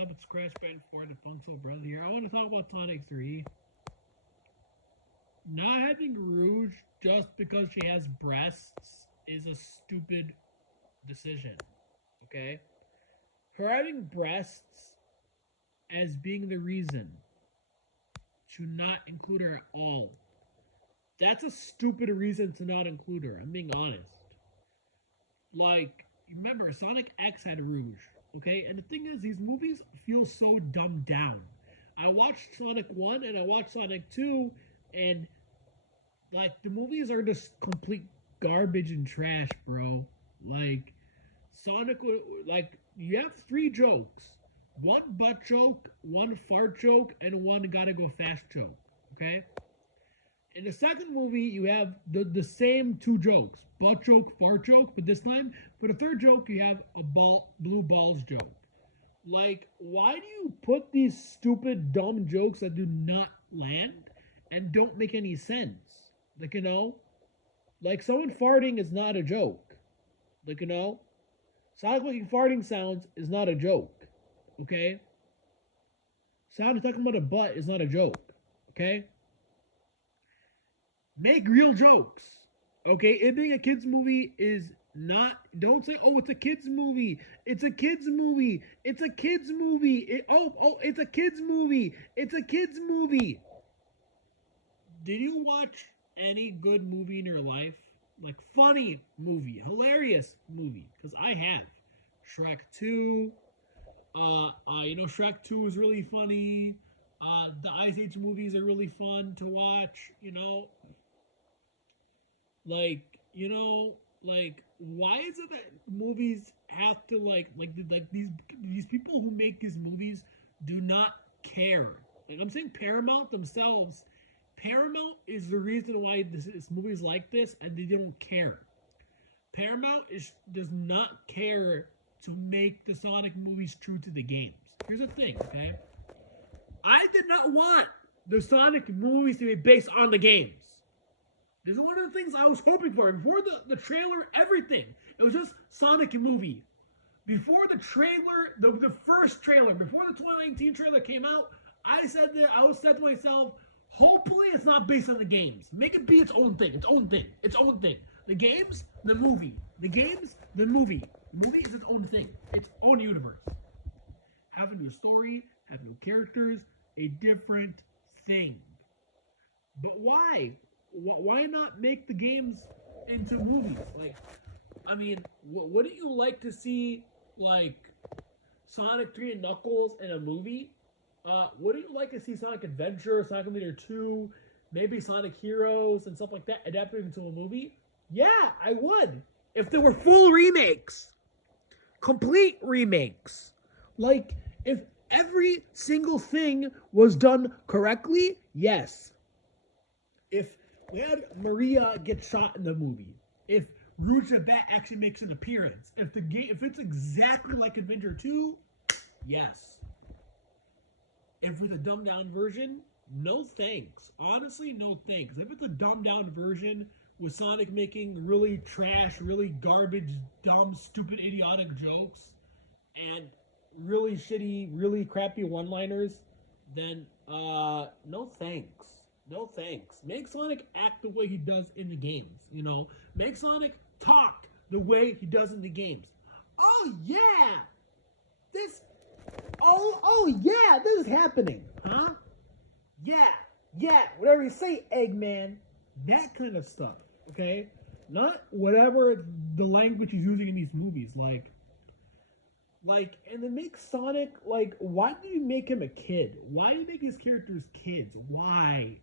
up? It's Crash Bandicoot and Functional Brother here. I want to talk about Sonic 3. Not having Rouge just because she has breasts is a stupid decision. Okay? Her having breasts as being the reason to not include her at all. That's a stupid reason to not include her. I'm being honest. Like, remember, Sonic X had Rouge, okay? And the thing is, these movies feel so dumbed down. I watched Sonic 1 and I watched Sonic 2, and, like, the movies are just complete garbage and trash, bro. Like, Sonic, like, you have three jokes. One butt joke, one fart joke, and one gotta go fast joke, okay? In the second movie, you have the same two jokes, butt joke, fart joke, but this time, for the third joke, you have a blue balls joke. Like, why do you put these stupid, dumb jokes that do not land and don't make any sense? Like, like someone farting is not a joke. Like, Sonic making farting sounds is not a joke. Okay? Sonic talking about a butt is not a joke. Okay? Make real jokes. Okay, it being a kids movie is not. Don't say, "Oh, it's a kids movie. It's a kids movie. It's a kids movie. It's a kids movie. It's a kids movie." Did you watch any good movie in your life? Like funny movie, hilarious movie? Because I have. Shrek 2. Shrek 2 is really funny. The Ice Age movies are really fun to watch. Like like why is it that movies have to these people who make these movies do not care? Like I'm saying, Paramount themselves. Paramount is the reason why this movies like this, and they don't care. Paramount does not care to make the Sonic movies true to the games. Here's the thing, okay? I did not want the Sonic movies to be based on the games. This is one of the things I was hoping for. Before the trailer, everything. It was just Sonic movie. Before the trailer, the first trailer, before the 2019 trailer came out, I said to myself, hopefully it's not based on the games. Make it be its own thing. Its own thing. Its own thing. The games, the movie. The games, the movie. The movie is its own thing. Its own universe. Have a new story, have new characters, a different thing. But why? Why not make the games into movies? Like, I mean, wouldn't you like to see like Sonic 3 and Knuckles in a movie? Wouldn't you like to see Sonic Adventure, Sonic Leader 2, maybe Sonic Heroes and stuff like that adapted into a movie? Yeah, I would. If there were full remakes, complete remakes. Like, if every single thing was done correctly, yes. If we had Maria get shot in the movie, if Rouge the Bat actually makes an appearance, if it's exactly like Adventure 2, yes. If it's a dumbed down version, no thanks. Honestly, no thanks. If it's a dumbed down version with Sonic making really trash, really garbage, dumb, stupid, idiotic jokes and really shitty, really crappy one-liners, then no thanks. No thanks. Make Sonic act the way he does in the games, Make Sonic talk the way he does in the games. Oh yeah! This this is happening. Huh? Yeah. Yeah, whatever you say, Eggman. That kind of stuff, okay? Not whatever the language he's using in these movies, and then make Sonic, why do you make him a kid? Why do you make these characters kids? Why?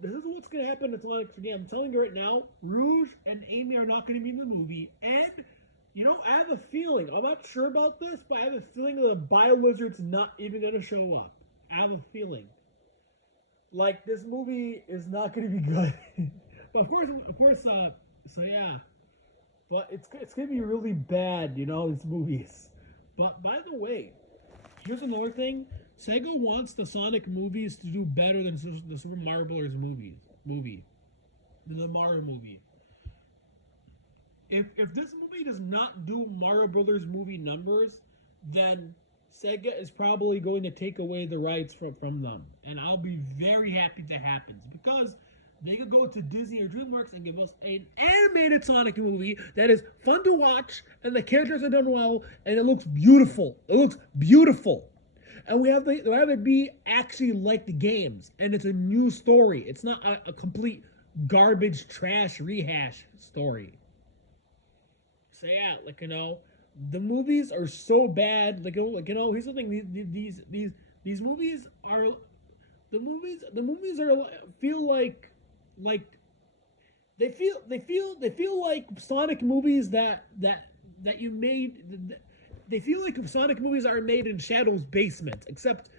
This is what's going to happen to Sonic 3D. I'm telling you right now, Rouge and Amy are not going to be in the movie. And, I have a feeling, I'm not sure about this, but I have a feeling that the Bio-Lizard's not even going to show up. I have a feeling. Like, this movie is not going to be good. But of course, so yeah. But it's gonna be really bad, these movies. But by the way, here's another thing: Sega wants the Sonic movies to do better than the Super Mario Brothers than the Mario movie. If this movie does not do Mario Brothers movie numbers, then Sega is probably going to take away the rights from them. And I'll be very happy that happens because they could go to Disney or DreamWorks and give us an animated Sonic movie that is fun to watch and the characters are done well and it looks beautiful. It looks beautiful. And we have it be actually like the games and it's a new story. It's not a complete garbage trash rehash story. So yeah, the movies are so bad. Here's the thing: these movies are the movies are feel like they feel like Sonic movies that you made. They feel like Sonic movies are made in Shadow's basement, except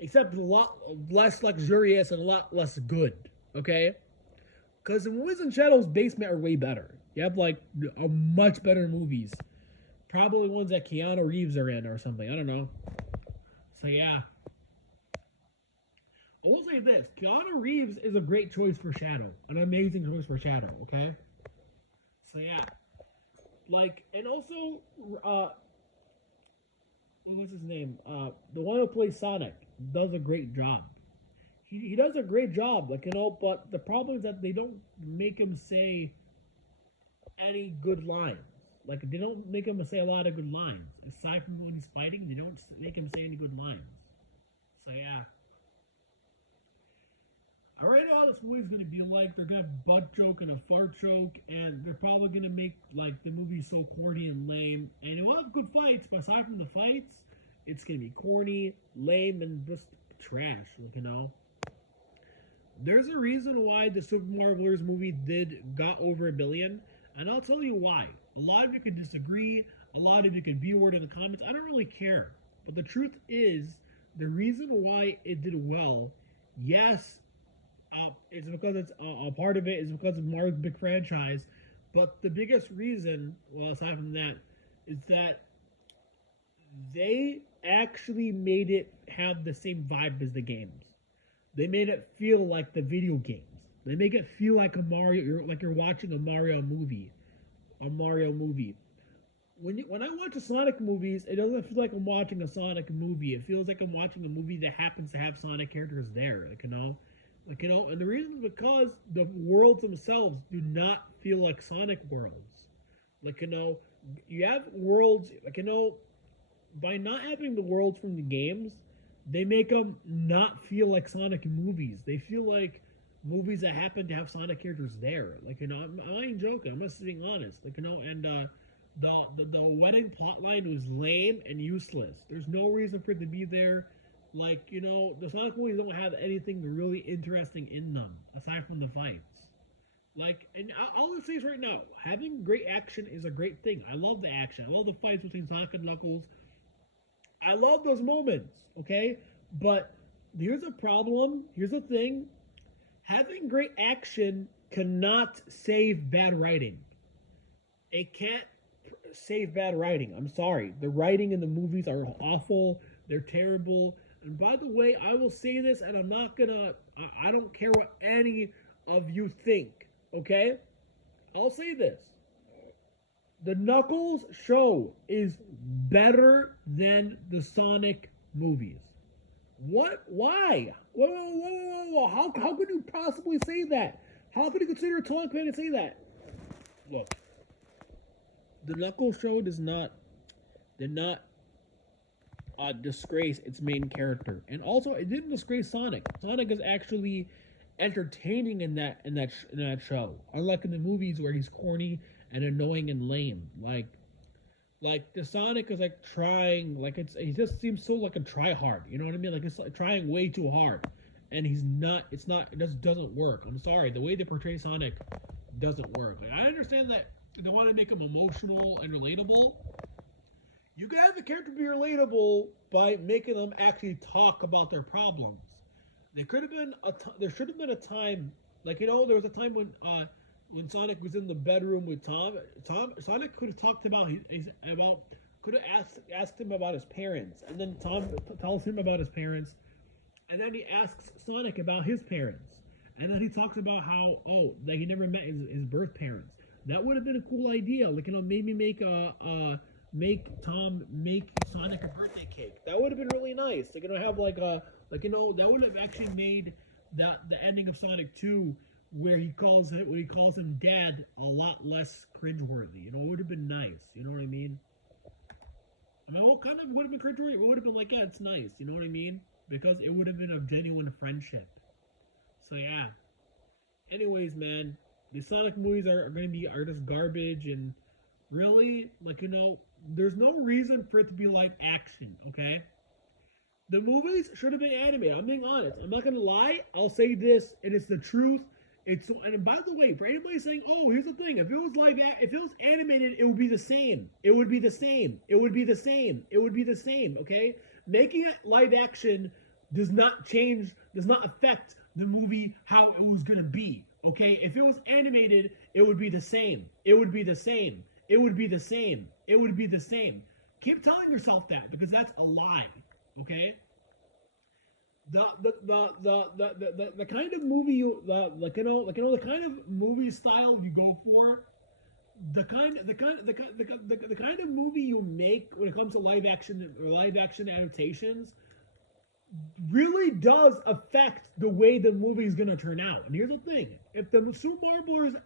a lot less luxurious and a lot less good. Okay, because the movies in Shadow's basement are way better. You have a much better movies. Probably ones that Keanu Reeves are in or something. I don't know. So yeah. I will say this: Keanu Reeves is a great choice for Shadow, an amazing choice for Shadow. Okay. So yeah, and also, what's his name? The one who plays Sonic does a great job. He does a great job, but the problem is that they don't make him say any good lines. Like they don't make him say a lot of good lines. Aside from when he's fighting, they don't make him say any good lines. So yeah. I already know how this movie's gonna be like. They're gonna butt joke and a fart joke, and they're probably gonna make the movie so corny and lame. And it will have good fights, but aside from the fights, it's gonna be corny, lame, and just trash. There's a reason why the Super Mario Bros. Movie got over 1 billion, and I'll tell you why. A lot of you could disagree. A lot of you could be word in the comments. I don't really care. But the truth is, the reason why it did well, yes, it's because it's a part of it is because of Mario's big franchise. But the biggest reason, well, aside from that, is that they actually made it have the same vibe as the games. They made it feel like the video games. They make it feel like a Mario, like you're watching a Mario movie. A Mario movie. When I watch the Sonic movies, it doesn't feel like I'm watching a Sonic movie. It feels like I'm watching a movie that happens to have Sonic characters there. And the reason is because the worlds themselves do not feel like Sonic worlds. You have worlds. By not having the worlds from the games, they make them not feel like Sonic movies. They feel like movies that happen to have Sonic characters there. I ain't joking. I'm just being honest. And the wedding plotline was lame and useless. There's no reason for it to be there. The Sonic movies don't have anything really interesting in them aside from the fights. And I'll say this right now: having great action is a great thing. I love the action. I love the fights between Sonic and Knuckles. I love those moments, okay? But here's a problem. Here's the thing. Having great action cannot save bad writing. It can't save bad writing. I'm sorry. The writing in the movies are awful. They're terrible. And by the way, I will say this, and I'm not gonna. I don't care what any of you think, okay? I'll say this. The Knuckles show is better than the Sonic movies. What? Why? Whoa. How could you possibly say that? How could you consider a talk man and say that? Look, the Knuckles show did not disgrace its main character, and also it didn't disgrace Sonic. Sonic is actually entertaining in that show, unlike in the movies where he's corny and annoying and lame. The Sonic is trying, he just seems so like a try hard. You know what I mean? It's trying way too hard, and he's not. It's not. It just doesn't work. I'm sorry. The way they portray Sonic doesn't work. I understand that they want to make him emotional and relatable. You can have the character be relatable by making them actually talk about their problems. There could have been there should have been a time, there was a time when Sonic was in the bedroom with Tom. Sonic could have talked about could have asked him about his parents, and then Tom tells him about his parents, and then he asks Sonic about his parents, and then he talks about how that he never met his birth parents. That would have been a cool idea. Maybe make make Tom make Sonic a birthday cake. That would have been really nice. They're gonna have like a that would have actually made that the ending of Sonic 2 where he calls him dad a lot less cringeworthy. It would have been nice. You know what I mean? I mean, what kind of would have been cringeworthy? It would have been like, yeah, it's nice. You know what I mean? Because it would have been a genuine friendship. So yeah. Anyways, man, the Sonic movies are going to be are just garbage, and really, there's no reason for it to be live action. Okay, the movies should have been animated. I'm being honest. I'm not gonna lie. I'll say this, and it's the truth. And by the way, for anybody saying, "Oh, here's the thing: if it was animated, it would be the same. It would be the same. It would be the same. It would be the same." Okay, making it live action does not affect the movie how it was gonna be. Okay, if it was animated, it would be the same. It would be the same. It would be the same. It would be the same. Keep telling yourself that because that's a lie. Okay, the kind of movie the kind of movie style you go for, the kind of movie you make when it comes to live action adaptations really does affect the way the movie is going to turn out. And here's the thing: if the Super Mario Bros.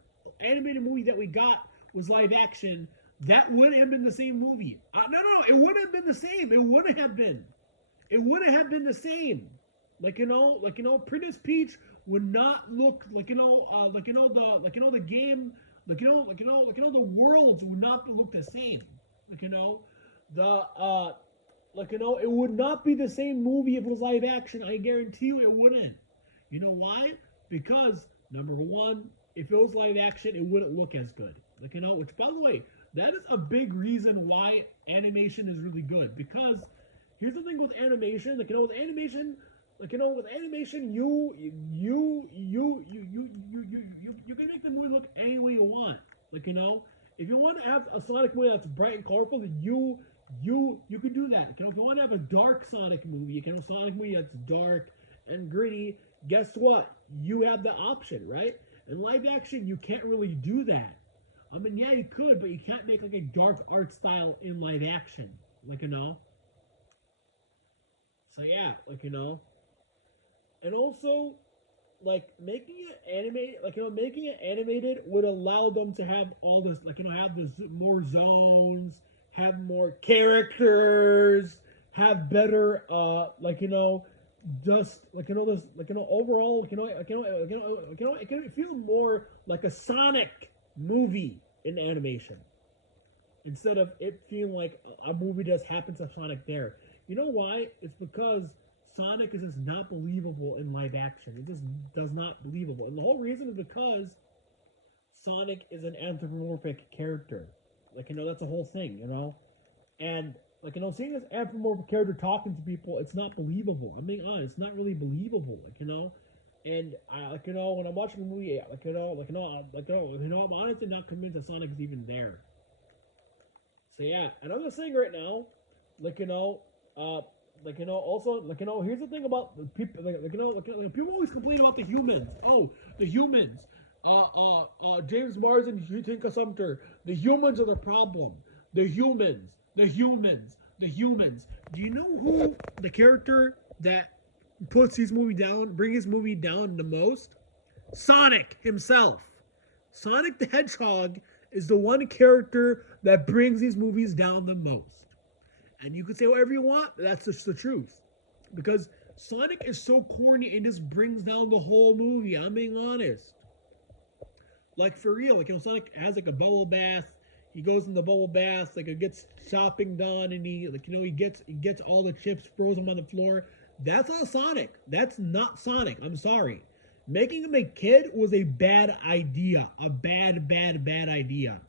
Animated movie that we got was live action, that wouldn't have been the same movie. No, it wouldn't have been the same. It wouldn't have been. It wouldn't have been the same. Princess Peach would not look the game, the worlds would not look the same. The it would not be the same movie if it was live action. I guarantee you it wouldn't. You know why? Because number one, if it was live action, it wouldn't look as good. Which by the way, that is a big reason why animation is really good. Because here's the thing with animation, with animation, you can make the movie look any way you want. If you want to have a Sonic movie that's bright and colorful, then you can do that. If you want to have a dark Sonic movie, you can have a Sonic movie that's dark and gritty. Guess what? You have the option, right? In live action, you can't really do that. I mean, yeah, you could, but you can't make like a dark art style in live action. So yeah, and also making it animated would allow them to have all this, have this more zones, have more characters, have better, just this, overall, it can feel more like a Sonic movie in animation instead of it feeling like a movie just happens to have Sonic there. You know why? It's because Sonic is just not believable in live action. It just does not believable. And the whole reason is because Sonic is an anthropomorphic character. That's the whole thing, And seeing this anthropomorphic character talking to people, it's not believable. I'm being honest, it's not really believable, And when I'm watching a movie, I'm honestly not convinced that Sonic is even there. So yeah, and I'm just saying right now, also, here's the thing about the people, people always complain about the humans. Oh, the humans. James Marsden, Tinka Sumter. The humans are the problem. The humans. The humans. The humans. Do you know who the character that puts bring his movie down the most? Sonic himself. Sonic the Hedgehog is the one character that brings these movies down the most. And you can say whatever you want, but that's just the truth. Because Sonic is so corny and just brings down the whole movie. I'm being honest. For real, Sonic has a bubble bath. He goes in the bubble bath, it gets shopping done, and he gets all the chips, throws them on the floor. That's not Sonic. That's not Sonic. I'm sorry. Making him a kid was a bad idea. A bad idea.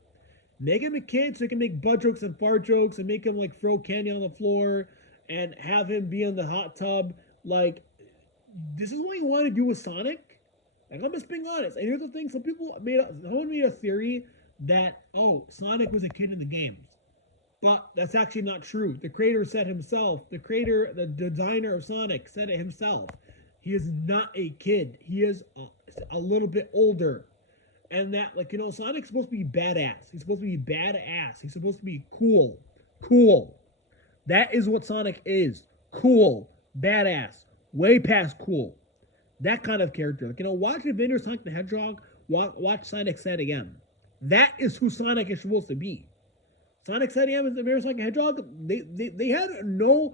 Make him a kid so he can make butt jokes and fart jokes and make him throw candy on the floor and have him be in the hot tub. This is what you want to do with Sonic? I'm just being honest. And here's the thing: someone made a theory that Sonic was a kid in the games, but that's actually not true. The creator said himself. The designer of Sonic said it himself. He is not a kid. He is a little bit older. And that, Sonic's supposed to be badass. He's supposed to be badass. He's supposed to be cool. Cool. That is what Sonic is. Cool. Badass. Way past cool. That kind of character. Like, watch Avengers Sonic the Hedgehog, watch Sonic Said Again. That is who Sonic is supposed to be. Sonic Said Again and Avengers Sonic the Hedgehog, they had no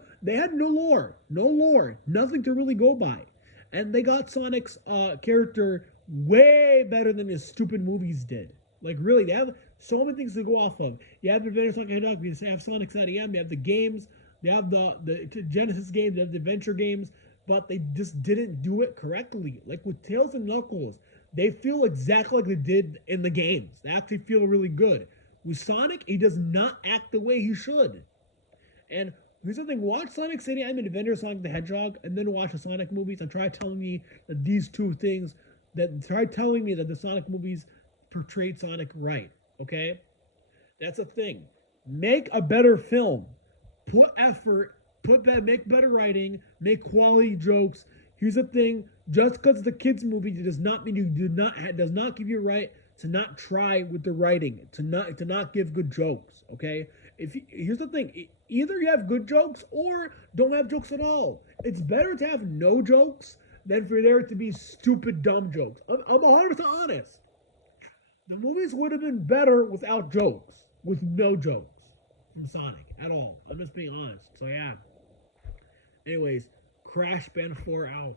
lore. No lore. Nothing to really go by. And they got Sonic's character way better than his stupid movies did. Like, really, they have so many things to go off of. You have the Avengers Sonic the Hedgehog, you have Sonic Said Again, you have the games, they have the Genesis games, they have the adventure games, but they just didn't do it correctly. Like with Tails and Knuckles, they feel exactly like they did in the games. They actually feel really good. With Sonic, he does not act the way he should. And here's the thing: watch Sonic City, I'm an Avenger Sonic the Hedgehog, and then watch the Sonic movies and try telling me that these two things try telling me that the Sonic movies portrayed Sonic right. Okay? That's a thing. Make a better film. Put effort. Make better writing. Make quality jokes. Here's the thing: just because it's a kids movie does not mean you does not give you a right to not try with the writing, to not give good jokes. Okay? Here's the thing: either you have good jokes or don't have jokes at all. It's better to have no jokes than for there to be stupid dumb jokes. I'm 100% honest. The movies would have been better without jokes, with no jokes from Sonic at all. I'm just being honest. So yeah. Anyways, Crash Band 4 out.